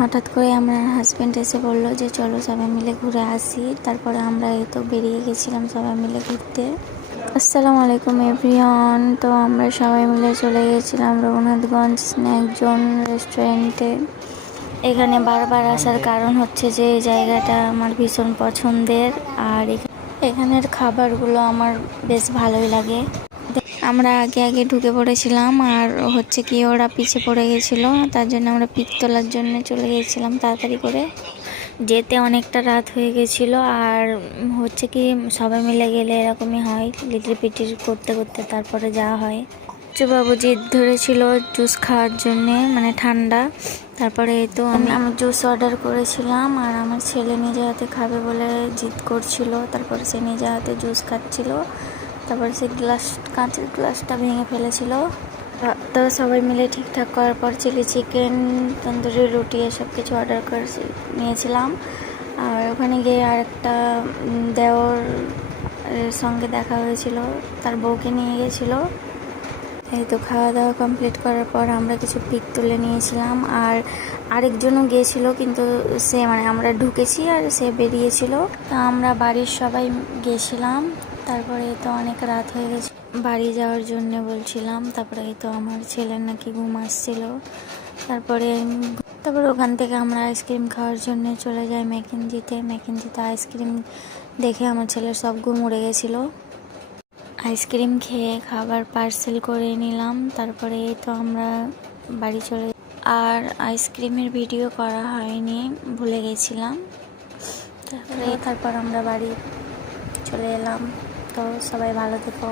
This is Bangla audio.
হঠাৎ করে আমার হাজব্যান্ড এসে বললো যে চলো সবাই মিলে ঘুরে আসি। তারপরে আমরা এই তো বেরিয়ে গেছিলাম সবাই মিলে ঘুরতে। আসসালামু আলাইকুম এভরিওয়ান। তো আমরা সবাই মিলে চলে গেছিলাম রঘুনাথগঞ্জ স্ন্যাক জোন রেস্টুরেন্টে। এখানে বারবার আসার কারণ হচ্ছে যে এই জায়গাটা আমার ভীষণ পছন্দের, আর এখানের খাবারগুলো আমার বেশ ভালোই লাগে। আমরা আগে আগে ঢুকে পড়েছিলাম, আর হচ্ছে কি ওরা পিছে পড়ে গেছিলো, তার জন্য আমরা পিক তোলার জন্য চলে গেছিলাম তাড়াতাড়ি করে। যেতে অনেকটা রাত হয়ে গেছিলো, আর হচ্ছে কি সবাই মিলে গেলে এরকমই হয়, লিটির পিটির করতে করতে তারপরে যাওয়া হয়। বাবু জিদ ধরেছিল জুস খাওয়ার জন্যে, মানে ঠান্ডা। তারপরে তো আমি জুস অর্ডার করেছিলাম, আর আমার ছেলে নিজে হাতে খাবে বলে জিদ করছিল। তারপরে সে নিজে হাতে জুস খাচ্ছিল। তারপরে সে কাঁচের গ্লাসটা ভেঙে ফেলেছিল। তো সবাই মিলে ঠিকঠাক করার পর চিলি চিকেন, তন্দুরি রুটি এসব কিছু অর্ডার করে নিয়েছিলাম। আর ওখানে গিয়ে আরেকটা দেওর সঙ্গে দেখা হয়েছিল, তার বউকে নিয়ে গেছিলো। এই তো খাওয়া দাওয়া কমপ্লিট করার পর আমরা কিছু পিক তুলে নিয়েছিলাম, আর আরেকজনও গিয়েছিল, কিন্তু সে মানে আমরা ঢুকেছি আর সে বেরিয়েছিল। তা আমরা বাড়ির সবাই গেছিলাম। তারপরে তো অনেক রাত হয়ে গেছে, বাড়ি যাওয়ার জন্য বলছিলাম। তারপরে তো আমার ছেলের নাকি ঘুম আসছিল। তারপরে ওখান থেকে আমরা আইসক্রিম খাওয়ার জন্য চলে যাই ম্যাকেনজিতে আইসক্রিম দেখে আমার ছেলের সব ঘুম উড়ে গেছিলো। আইসক্রিম খেয়ে খাবার পার্সেল করে নিলাম। তারপরে এই তো আমরা বাড়ি চলে, আর আইসক্রিমের ভিডিও করা হয়নি, ভুলে গেছিলাম। তারপর আমরা বাড়ি চলে এলাম। তো সবাই ভালো থেকো।